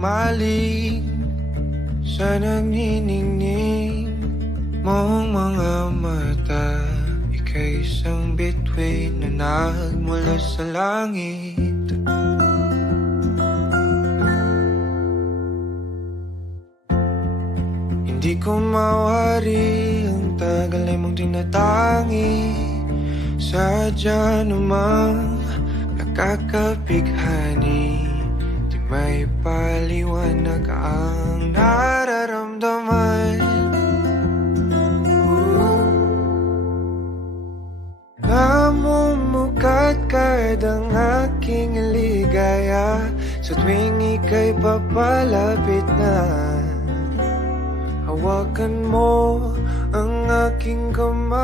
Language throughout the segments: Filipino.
humaling sa nagniningning mong mga mata. Ika'y isang bituin na nagmula sa langit. Hindi ko mawari ang tagal ay mong tinatangi. Sadya namang nakakapighani, di may paliwanag ang nararamdaman. Namumukat kadang aking ligaya sa tuwing ika'y papalapit na. Hawakan mo ang aking kamay,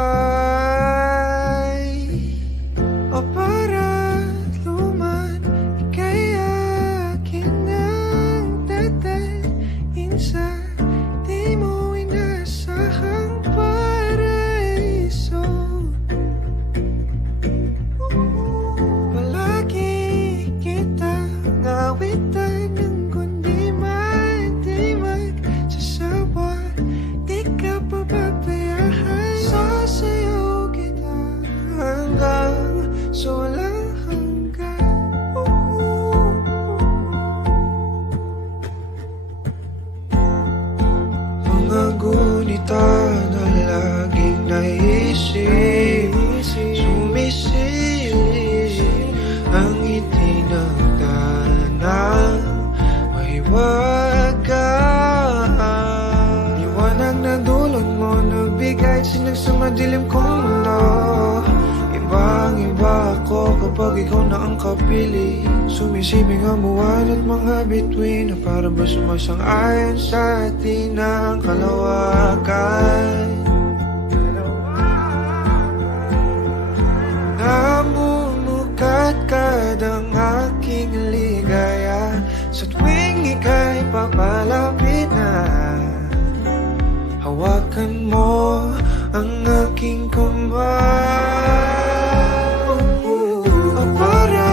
o para luman, ika'y akin ang dadalhin sa di mo inasahang paraiso. Palagi kita ngawitan ng kundi man di magsasawa. Di ka pababayaan, sasayaw kita hanggang sa walang hanggan. Mga gunita na laging naisip, sumisilip ang itinagdanang mahiwagaan. Liwanag na dulot mo, nagbigay sinag sa madilim kong mundo. Ibang-iba ako kapag ikaw na ang kapili. Sumisibing ang buwan at mga bituin na para ba sumasang-ayon sa atin ang kalawakan. Namumukat kadang aking ligaya sa tuwing ika'y papalapit na. Hawakan mo ang aking kamay, o para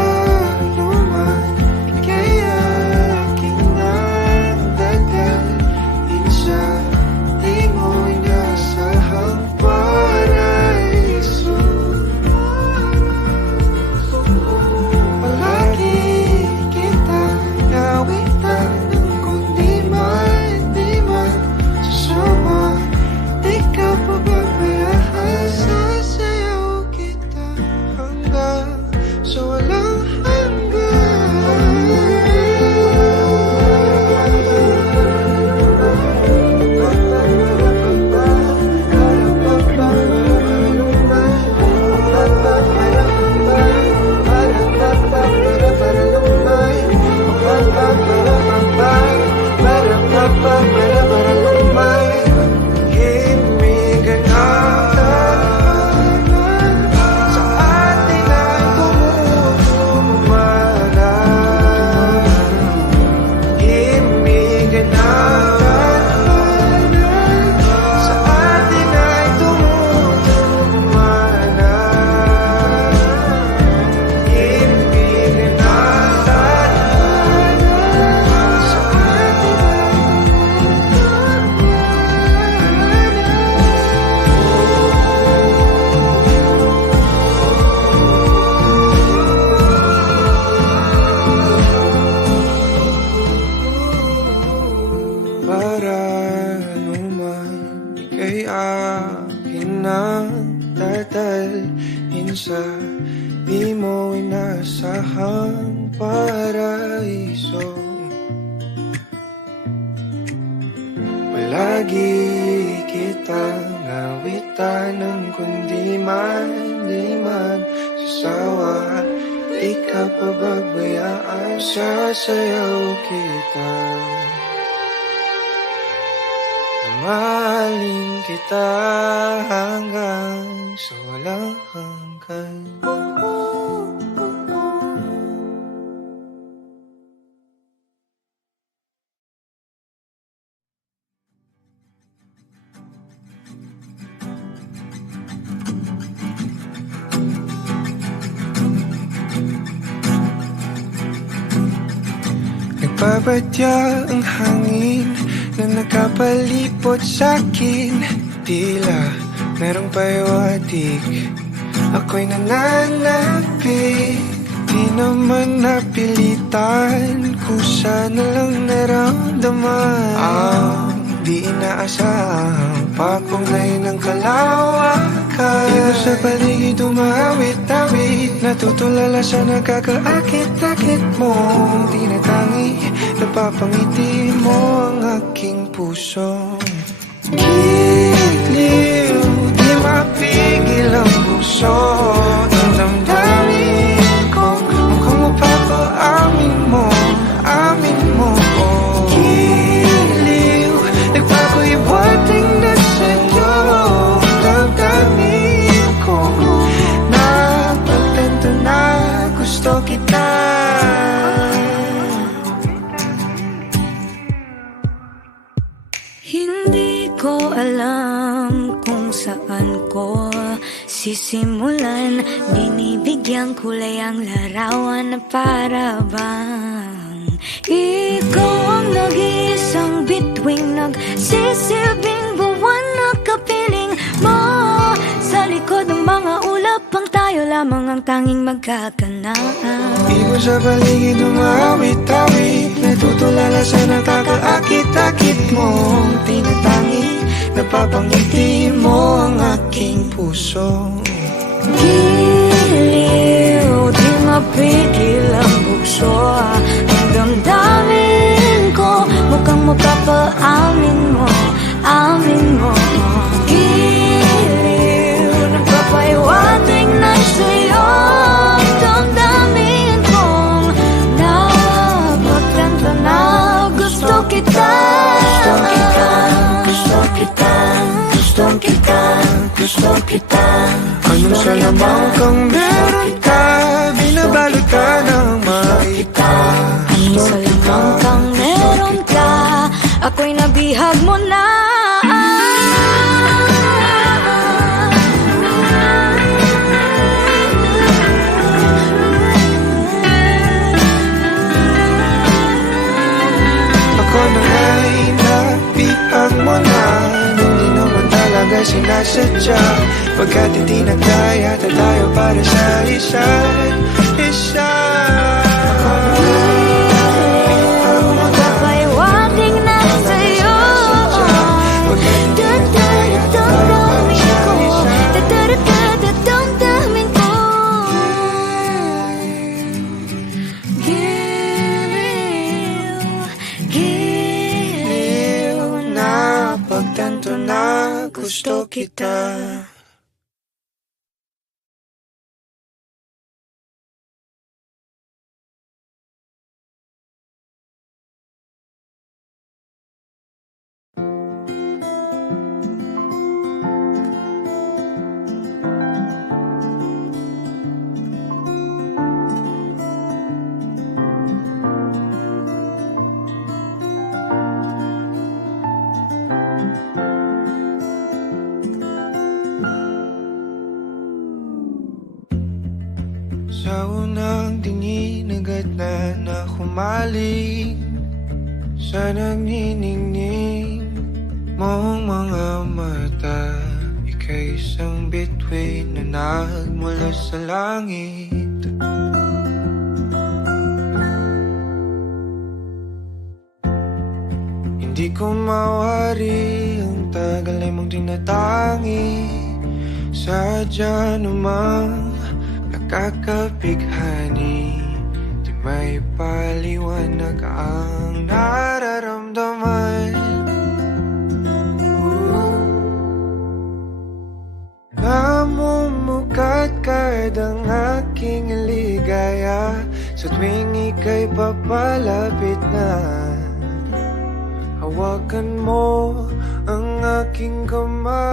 luman, ika'y aking nagdadalhin sa di mo inasahang paraiso. Palagi kita ngawitan ng kundi man di magsasawa. Di ka pababayaan, sasayaw kita hanggang sa walang sa di mo inasahang paraiso. Palagi kitang ngawitan ng kundi man di magsasawa. Di ka pababayaan, sasayaw kita. Mahalin kita hanggang sa walang hanggan. Nagbabadya ang hangin na nakapalipot sa'kin. Tila merong pahiwatig, ako'y nananapik. Di naman napilitan, kusa na lang naramdaman ang di inaasahang papunglay ng kalawakan. Dito sa paligid umawit-awit, natutulala sa nakakaakit-akit mong tinatangi. Napapangiti mo ang aking puso. Giliw, di mapigil ang puso. Ang damdamin ko, mukhang mapapaamin mo, amin mo. Giliw, nagpapahiwating na sa'yo. Damdamin ko, napagtanto na gusto kita. Hindi ko alam kung saan ko sisimulan. Binibigyan kulay ang larawan na para bang ikaw ang nag-iisang bituing, nagsisilbing buwan na kapiling mo. Sa likod ng mga ulap ang tayo lamang ang tanging magkakanaan. Ibon sa paligid umawit-awit, natutulala sa nakakaakit-akit mong tinatangi. Napapangiti mo ang aking puso. Giliw, di mapigil ang bukso. Ang damdamin ko, mukhang mapapaamin mo, amin mo. Giliw, nagpapahiwatig na sa'yo. Ang damdamin kong napagtanto na gusto kita. Gusto kita, gusto kita, gusto kita. Anong salamang kang meron ka, binabalot ka ng maita. Anong salamang kang meron ka, ako'y nabihag mo na. Ako na nga'y nabihag mo na, hindi naman talaga sinasadya. Pagkat hindi nagkaya tayo para sa isa't isa. Magpapahiwatig na sa'yo. Damdamin ko. Giliw, Napagtanto na gusto kita. Sa unang tingin agad na humaling sa nagniningning mong mga mata. Ika'y isang bituin na nagmula sa langit. Hindi ko mawari ang tagal ay mong tinatangi. Sadya namang nakakabighani, di may paliwanag ang nararamdaman. Namumukat kahit ang aking ligaya sa tuwing ika'y papalapit na. Hawakan mo ang aking kamay,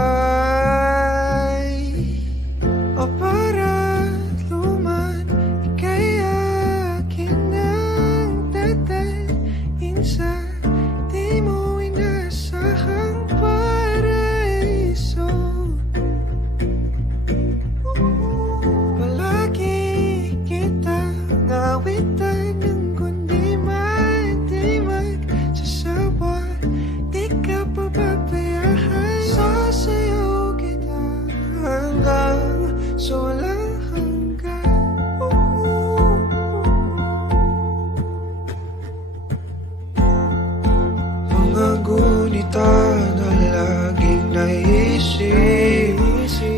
o para't luman, ika'y akin ang tatalin sa di mo inasahang paraiso. Palagi kitang awitan ng kundi maintindihan.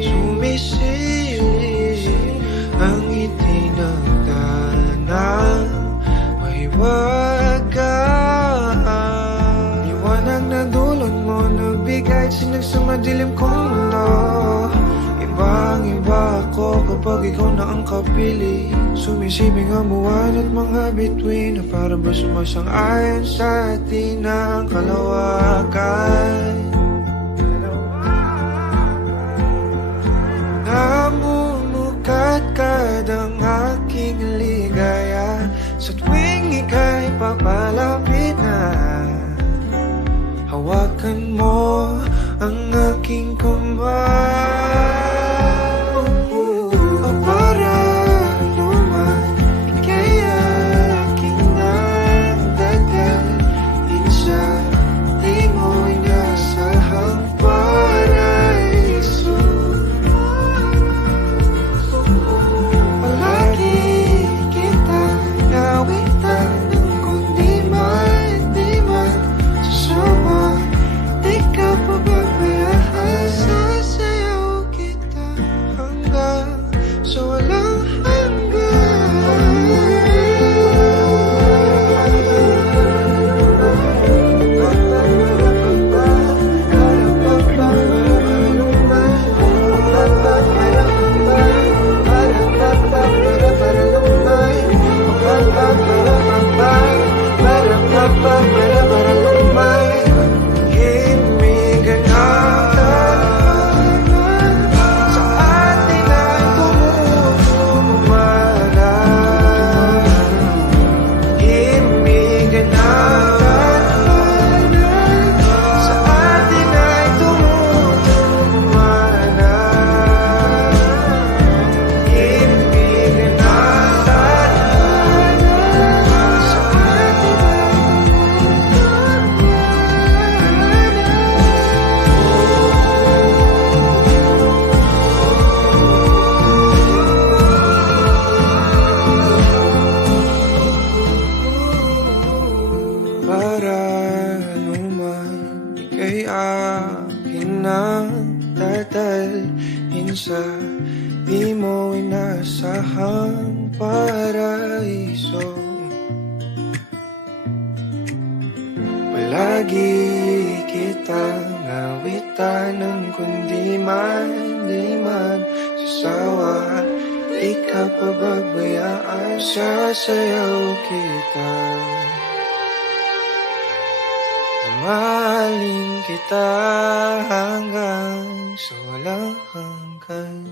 sumisid ang itinagdanang mahiwagaan. Liwanag na dulot mo, nagbigay sinag sa madilim kong mundo. Ibang-iba ako kapag ikaw na ang kapili. Sumisibing ang buwan at mga bituin na para ba sumasang-ayon sa atin ang kalawakan. Namumukat-kad ang aking ligaya sa tuwing ika'y papalapit na. Hawakan mo ang aking kamay. O para luman, ika'y aking nagdadalhin sa di mo'y nasahang paraiso. Palagi kitang nawitan ng kundi man, di man sasama. Di ka pababayaan, sasayaw kita hanggang sa walang himigan natin sa atin ay tumumana. Himigan natin sa atin ay tumumana. Himigan natin sa atin ay para anuman, ika'y akin ang dadalhin sa di mo inasahang paraiso. Palagi kitang awitan ng kundi man, di man sasawa. Di ka pababayaan, sasayaw kita. Mahalin kita hanggang sa walang hanggan.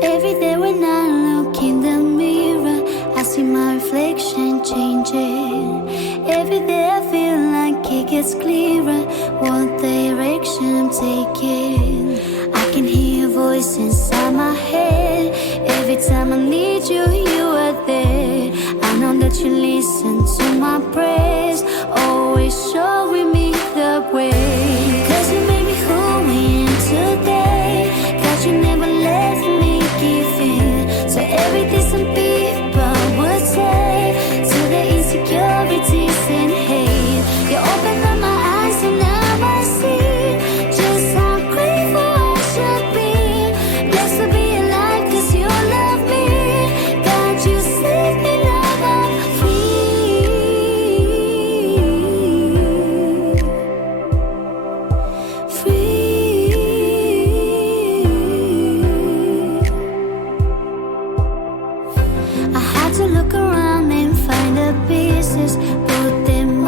Every day when I look in the mirror, I see my reflection changing. Every day I feel like it gets clearer what direction I'm taking. I can hear a voice inside my head. Every time I need you, you are there. I know that you listen to my prayers, always showing me the way. 'Cause you made me who I am today. 'Cause you never left me give in to everything some people would say, to the insecurities and hate. You opened up my eyes and now I see just how grateful I should be. Blessed to be alive 'cause you love me. God, you saved me, now I'm free. I had to look around and find the pieces, put them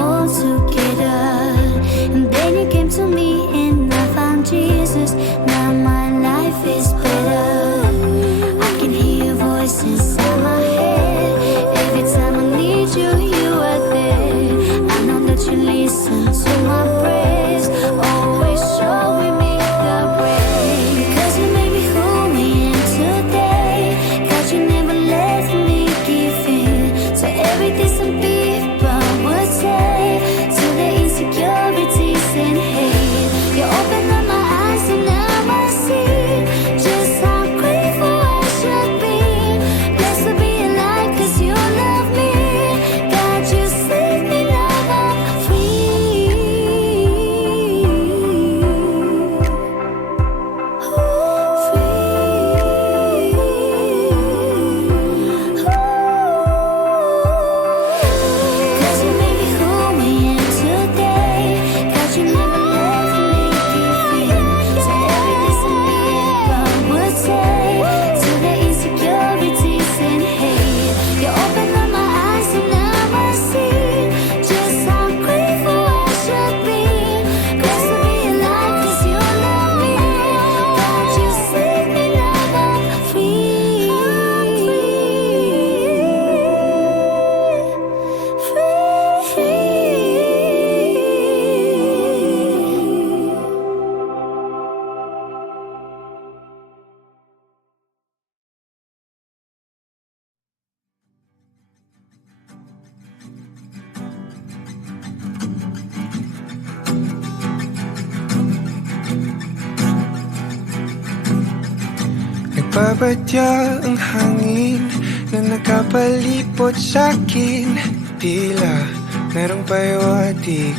Nagbabadya ang hangin na nakapalipot sa'kin. Tila merong pahiwatig,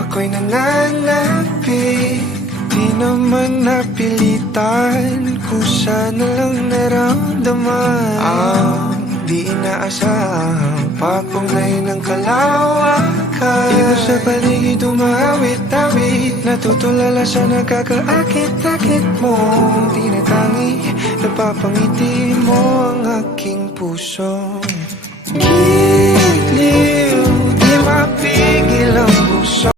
ako'y nananapik. Di naman napilitan, kusa na lang naramdaman ang di inaasahang papunglay ng kalawakan. Iba sa paligid umawit-awit, natutulala sa nakakaakit-akit mong tinatangi. Napapangiti mo ang aking puso. Liw, di mapigil ang puso.